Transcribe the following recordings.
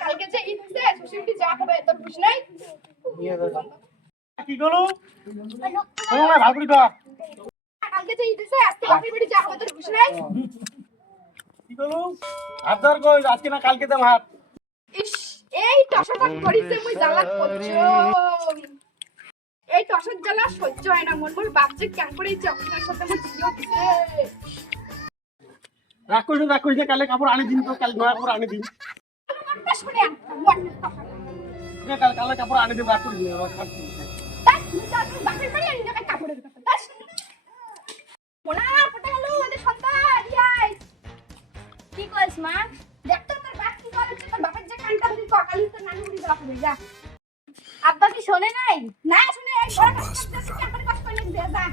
কালকে যে ঈদ হচ্ছে সুশীলটি যা খাবে তোর খুশ নাই কি করলো ভাবড়ি তো কালকে যে ঈদ হচ্ছে আজকে বাপের বাড়ি যা খাবে তোর খুশ নাই কি করলো হাত ধর কই আজকে না কালকে দাম হাত ইস এই টসাটা করিছে মুই জ্বালা করছো এই টসার জ্বালা সহ্য হয় না মন মোর বাপ যে কেন করে এই চকলেটের সাথে আমার দিও দিছে রাগ করিস না কালে কাপড় আনি দিন তো কাল নয়া কাপড় আনি দিন মনটা শুনে কালে কাপড় আনি দিন রাগ করিস না খাচ্ছি তাই তুই যা তুই বাপের বাড়ি আনি না কাপড়ের কথা তাই মোনা পটে গেল ওদের সন্তান ইয়াই কি কইস মা? দেখ তো তোর বাপ কি করে তোর বাপের যে কানটা ধরি ককালি তো নানু বুড়ি জ্বালা করে যা আব্বা কি শোনে নাই? না শুনে এই বড় কাপড় কষ্ট করে দে যা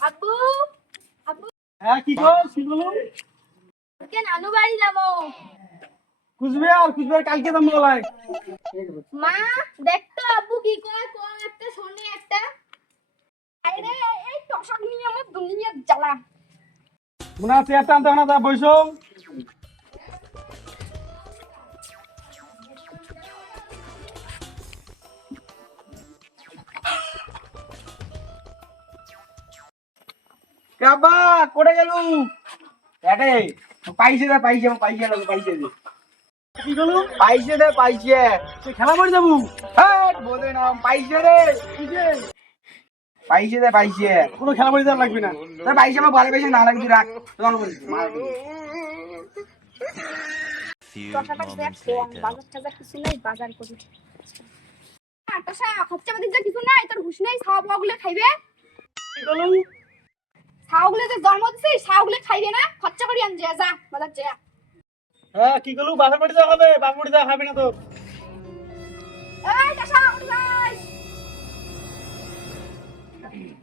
আব্বু আব্বু হ্যাঁ কি করলো কে নানু বাড়ি যাবো। কুচবিহার কালকে দাম বলাই মা দেখ তো আব্বু কি কয় কোন একটা শোনে একটা। আরে এই টসক নিয়ে আমার দুনিয়ার জ্বালা মনে আছে একটা আনতে না তা বইছো কাবা কোড়ে গেল এডে পাইছে দে কি গেল পাইছে তুই খেলা মারি যাবো হ্যাঁ বলে না পাইছে রে পাইছে কোনো খেলা মারি যাওয়া লাগবে না তোর পাইছে আমার ভালো বেশি না লাগে তুই রাখ চল বলি মার টসাটা দেখ কোন বাজার টাজার কিছু নাই বাজার করি টসা খরচা পাতি যা কিছু নাই তোর হুশ নাই খাওয়া বাগুলো খাইবে কি গেল ছাওগুলো যে জন্ম দিছে ছাওগুলো খাইবে না খরচা করি আন যা যা বাজার যা হ্যাঁ কি গেল বাপের বাড়ি যাওয়া হবে বাপের বাড়ি যাওয়া হবে না তো এই টসা উঠ যাস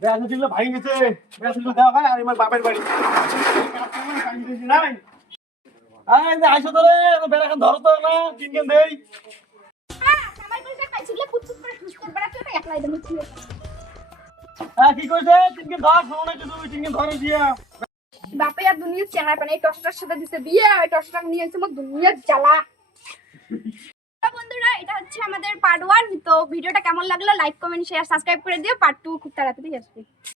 ব্যাস দিলে ভাই গেছে ব্যাস দিলে দেওয়া হয় আর আমার বাপের বাড়ি নাই আয় যে আইসো তোরে বেড়াখান ধরো তো না তিনখান দেই আমার কইছে খাইছিল পুচুক করে ঠুস করে বেড়া তুই একলাই দম ছিল হ্যাঁ কি কইছে তিনখান ধর শোনো না কিছু তিনখান ধরে দিয়া বাপে আর দুনিয়ার চেনা পানে এই টসটার সাথে দিছে বিয়ে ওই টসটা নিয়ে এসে আমার দুনিয়ার জ্বালা তো বন্ধুরা এটা হচ্ছে আমাদের পার্ট 1 তো ভিডিওটা কেমন লাগলো লাইক কমেন্ট শেয়ার সাবস্ক্রাইব করে দিও পার্ট 2 খুব তাড়াতাড়ি আসবে।